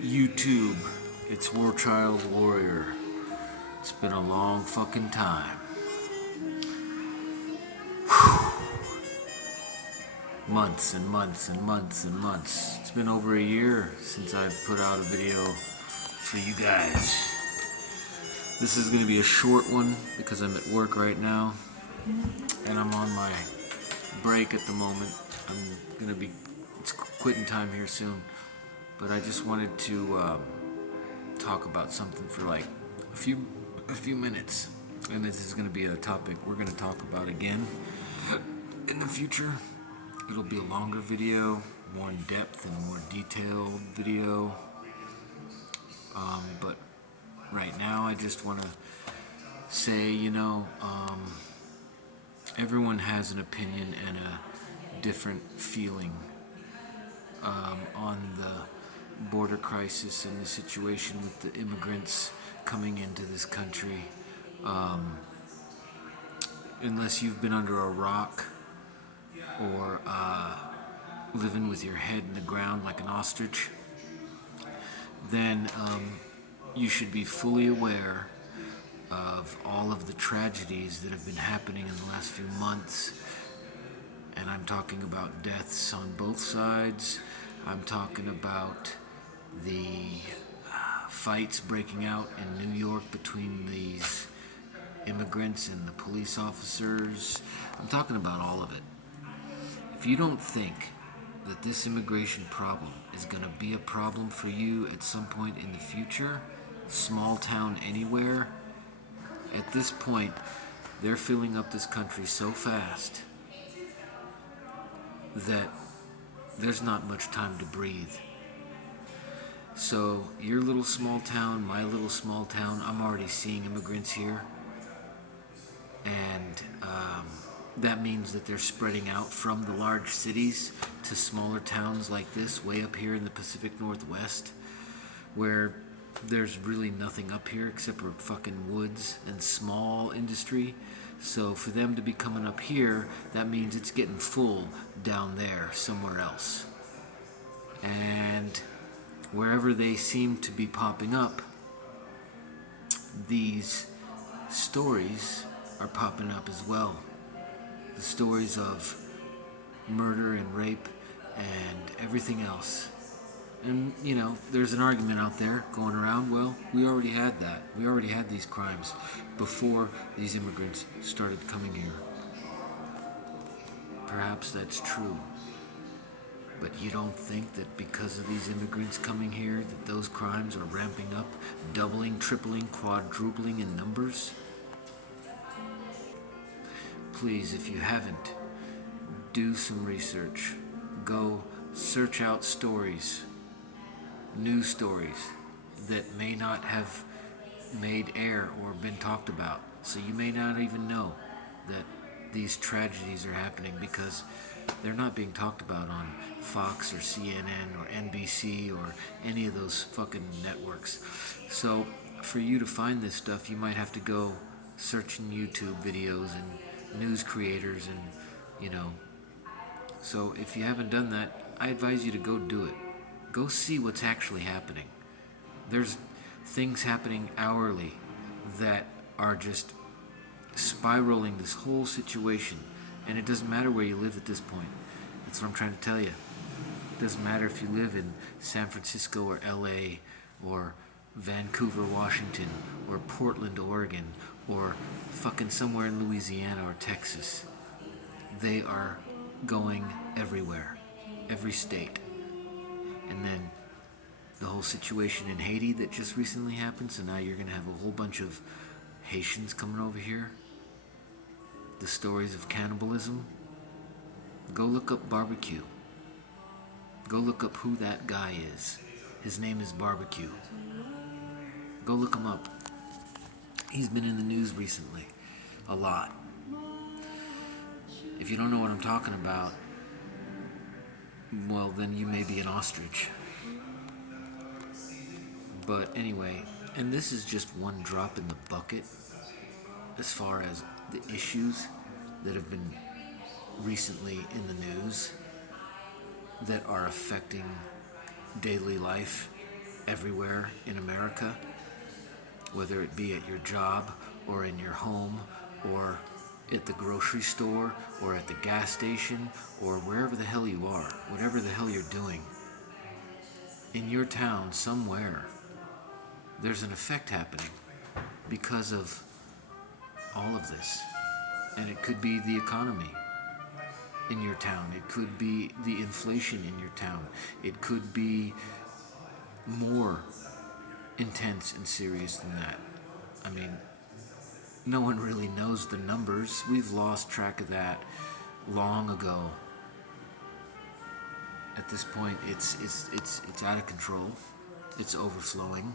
YouTube, it's Warchild Warrior. It's been a long fucking time. Months and months and months and months. It's been over a year since I've put out a video for you guys. This is going to be a short one because I'm at work right now and I'm on my break at the moment. It's quitting time here soon. But I just wanted to talk about something for like a few minutes, and this is going to be a topic we're going to talk about again in the future. It'll be a longer video, more in depth and more detailed video. But right now, I just want to say, everyone has an opinion and a different feeling on the border crisis and the situation with the immigrants coming into this country. Unless you've been under a rock or living with your head in the ground like an ostrich, then you should be fully aware of all of the tragedies that have been happening in the last few months. And I'm talking about deaths on both sides. I'm talking about the fights breaking out in New York between these immigrants and the police officers. I'm talking about all of it. If you don't think that this immigration problem is going to be a problem for you at some point in the future, small town anywhere, at this point, they're filling up this country so fast that there's not much time to breathe. So your little small town, my little small town, I'm already seeing immigrants here. And that means that they're spreading out from the large cities to smaller towns like this, way up here in the Pacific Northwest, where there's really nothing up here except for fucking woods and small industry. So for them to be coming up here, that means it's getting full down there somewhere else. And wherever they seem to be popping up, these stories are popping up as well. The stories of murder and rape and everything else. And, there's an argument out there going around, well, we already had that. We already had these crimes before these immigrants started coming here. Perhaps that's true. But you don't think that because of these immigrants coming here, that those crimes are ramping up, doubling, tripling, quadrupling in numbers? Please, if you haven't, do some research. Go search out stories, news stories that may not have made air or been talked about. So you may not even know that these tragedies are happening because they're not being talked about on Fox or CNN or NBC or any of those fucking networks. So for you to find this stuff, you might have to go searching YouTube videos and news creators and, So if you haven't done that, I advise you to go do it. Go see what's actually happening. There's things happening hourly that are just spiraling this whole situation. And it doesn't matter where you live at this point. That's what I'm trying to tell you. It doesn't matter if you live in San Francisco or LA or Vancouver, Washington or Portland, Oregon or fucking somewhere in Louisiana or Texas. They are going everywhere. Every state. And then the whole situation in Haiti that just recently happened, so now you're going to have a whole bunch of Haitians coming over here. The stories of cannibalism. Go look up barbecue. Go look up who that guy is. His name is Barbecue. Go look him up. He's been in the news recently. A lot. If you don't know what I'm talking about, well, then you may be an ostrich. But anyway, and this is just one drop in the bucket as far as the issues that have been recently in the news that are affecting daily life everywhere in America, whether it be at your job or in your home or at the grocery store or at the gas station or wherever the hell you are, whatever the hell you're doing. In your town, somewhere, there's an effect happening because of all of this. And it could be the economy in your town. It could be the inflation in your town. It could be more intense and serious than that. I mean, no one really knows the numbers. We've lost track of that long ago. At this point, it's out of control. It's overflowing.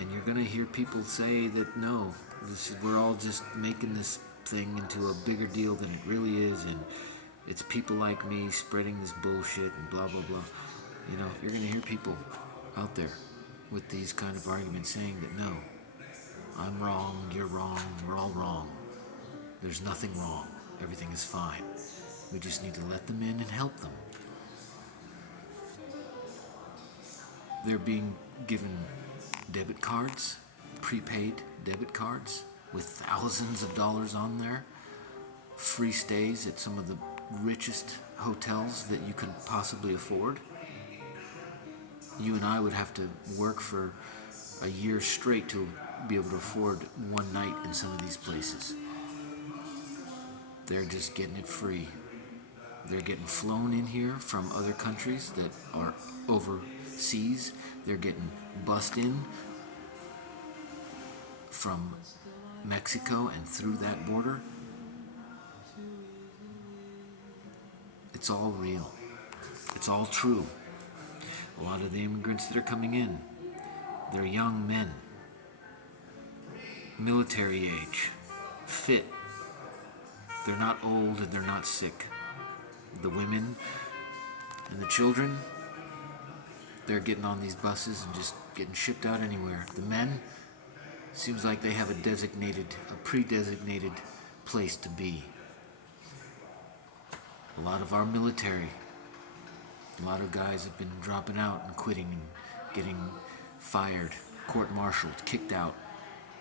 And you're gonna hear people say that no, we're all just making this thing into a bigger deal than it really is, and it's people like me spreading this bullshit and blah blah blah. You know, you're gonna hear people out there with these kind of arguments saying that no, I'm wrong, you're wrong, we're all wrong. There's nothing wrong. Everything is fine. We just need to let them in and help them. They're being given debit cards, prepaid debit cards with thousands of dollars on there, free stays at some of the richest hotels that you could possibly afford. You and I would have to work for a year straight to be able to afford one night in some of these places. They're just getting it free. They're getting flown in here from other countries that are overseas. They're getting bussed in from Mexico and through that border. It's all real. It's all true. A lot of the immigrants that are coming in, they're young men, military age, fit. They're not old and they're not sick. The women and the children, they're getting on these buses and just getting shipped out anywhere. The men, seems like they have a pre-designated place to be. A lot of our military, a lot of guys have been dropping out and quitting and getting fired, court-martialed, kicked out,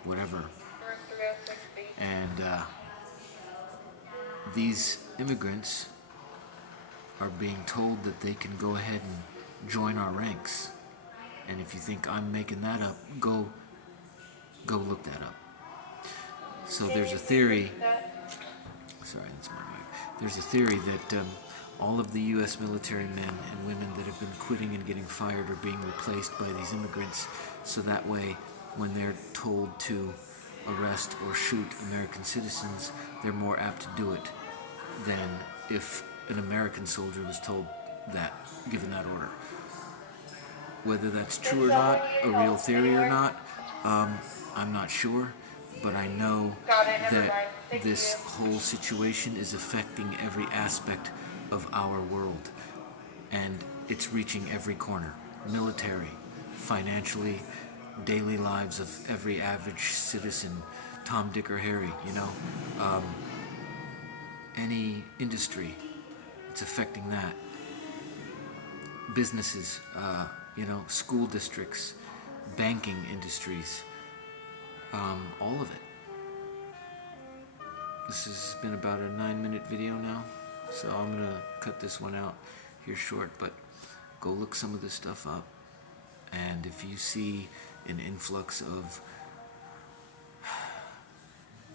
whatever. And these immigrants are being told that they can go ahead and join our ranks. And if you think I'm making that up, go look that up. So there's a theory, sorry, that's my mic. There's a theory that all of the U.S. military men and women that have been quitting and getting fired are being replaced by these immigrants, so that way when they're told to arrest or shoot American citizens, they're more apt to do it than if an American soldier was told that, given that order. Whether that's true or not, a real theory or not, I'm not sure, but I know that this whole situation is affecting every aspect of our world, and it's reaching every corner. Military, financially, daily lives of every average citizen, Tom, Dick, or Harry, any industry, it's affecting that. Businesses, school districts, banking industries, all of it. This has been about a 9-minute video now, so I'm gonna cut this one out here short, but go look some of this stuff up. And if you see an influx of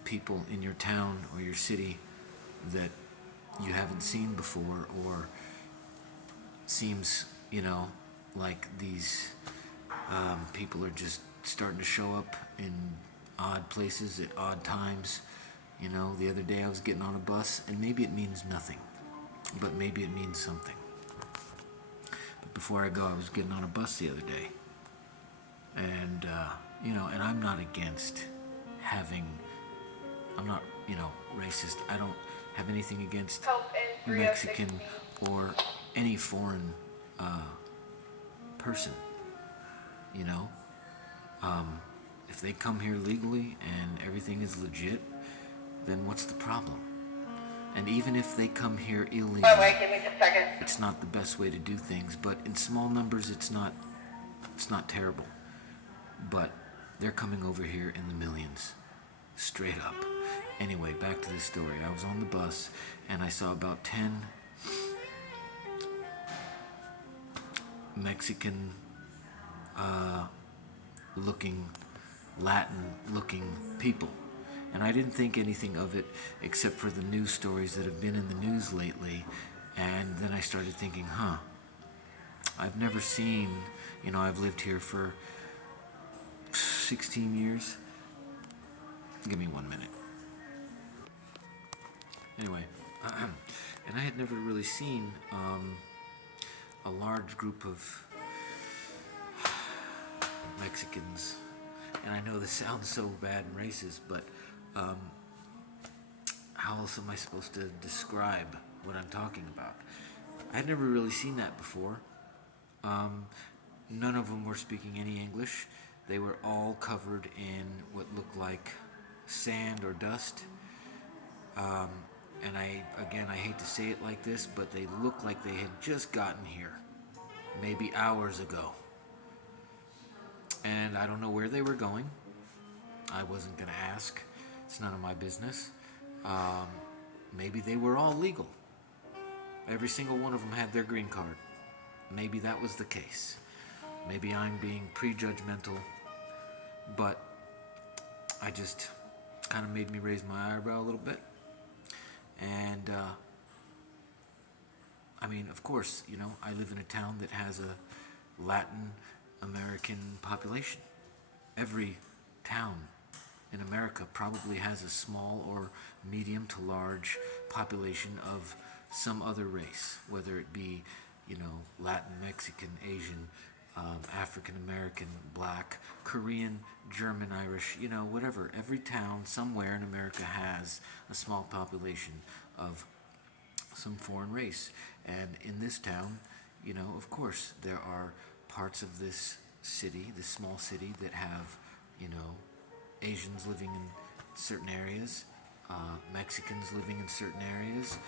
people in your town or your city that you haven't seen before, or seems, like these people are just starting to show up in odd places at odd times. The other day I was getting on a bus, and maybe it means nothing, but maybe it means something. But before I go, I was getting on a bus the other day, and and I'm not against I'm not, racist. I don't have anything against Mexican or any foreign person, if they come here legally and everything is legit, then what's the problem? And even if they come here illegally, Wait, give me just a second. it's not the best way to do things, but in small numbers it's not It's not terrible, but they're coming over here in the millions, straight up. Anyway, back to this story. I was on the bus and I saw about 10 Mexican looking, Latin looking people. And I didn't think anything of it except for the news stories that have been in the news lately. And then I started thinking, I've never seen, I've lived here for 16 years. Give me 1 minute. Anyway, and I had never really seen a large group of Mexicans. And I know this sounds so bad and racist, but how else am I supposed to describe what I'm talking about? I had never really seen that before. None of them were speaking any English. They were all covered in what looked like sand or dust. And I hate to say it like this, but they looked like they had just gotten here, maybe hours ago. And I don't know where they were going. I wasn't going to ask. It's none of my business. Maybe they were all legal. Every single one of them had their green card. Maybe that was the case. Maybe I'm being prejudgmental, but I just kind of made me raise my eyebrow a little bit. And of course, I live in a town that has a Latin American population. Every town in America probably has a small or medium to large population of some other race, whether it be, Latin, Mexican, Asian, African American, Black, Korean, German, Irish, whatever. Every town somewhere in America has a small population of some foreign race. And in this town, of course, there are parts of this city, this small city, that have, Asians living in certain areas, Mexicans living in certain areas,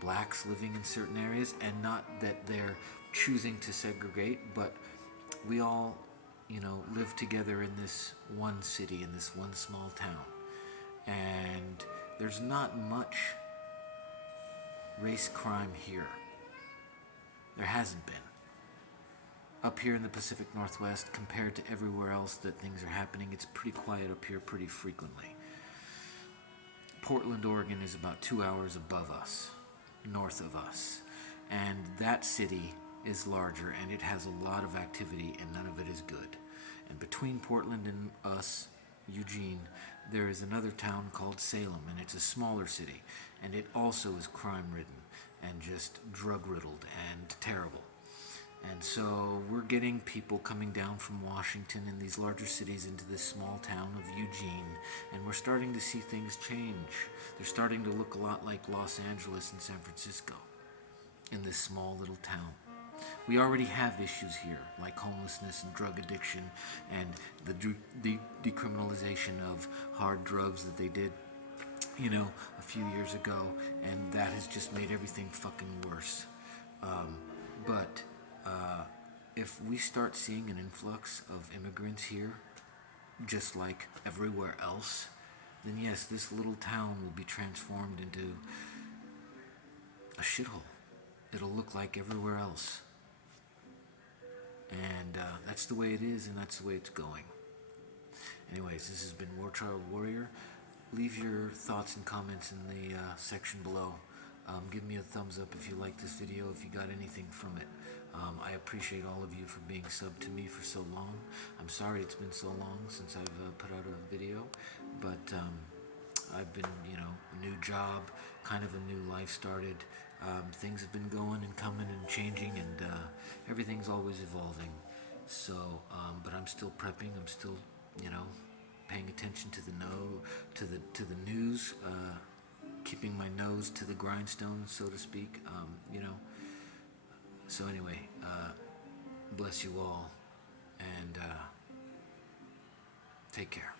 Blacks living in certain areas, and not that they're choosing to segregate, but we all, live together in this one city, in this one small town. And there's not much race crime here. There hasn't been. Up here in the Pacific Northwest, compared to everywhere else that things are happening, it's pretty quiet up here pretty frequently. Portland, Oregon is about 2 hours above us, north of us. And that city is larger and it has a lot of activity and none of it is good. And between Portland and us, Eugene, there is another town called Salem, and it's a smaller city, and it also is crime-ridden and just drug-riddled and terrible. And so we're getting people coming down from Washington and these larger cities into this small town of Eugene, and we're starting to see things change. They're starting to look a lot like Los Angeles and San Francisco in this small little town. We already have issues here, like homelessness and drug addiction and the decriminalization of hard drugs that they did, a few years ago, and that has just made everything fucking worse. But if we start seeing an influx of immigrants here, just like everywhere else, then yes, this little town will be transformed into a shithole. It'll look like everywhere else. And that's the way it is, and that's the way it's going. Anyways, this has been War Child Warrior. Leave your thoughts and comments in the section below. Give me a thumbs up if you like this video, if you got anything from it. I appreciate all of you for being subbed to me for so long. I'm sorry it's been so long since I've put out a video, but I've been, a new job, kind of a new life started. Things have been going and coming and changing, and everything's always evolving. So, but I'm still prepping. I'm still, paying attention to the news, keeping my nose to the grindstone, so to speak. So anyway, bless you all, and take care.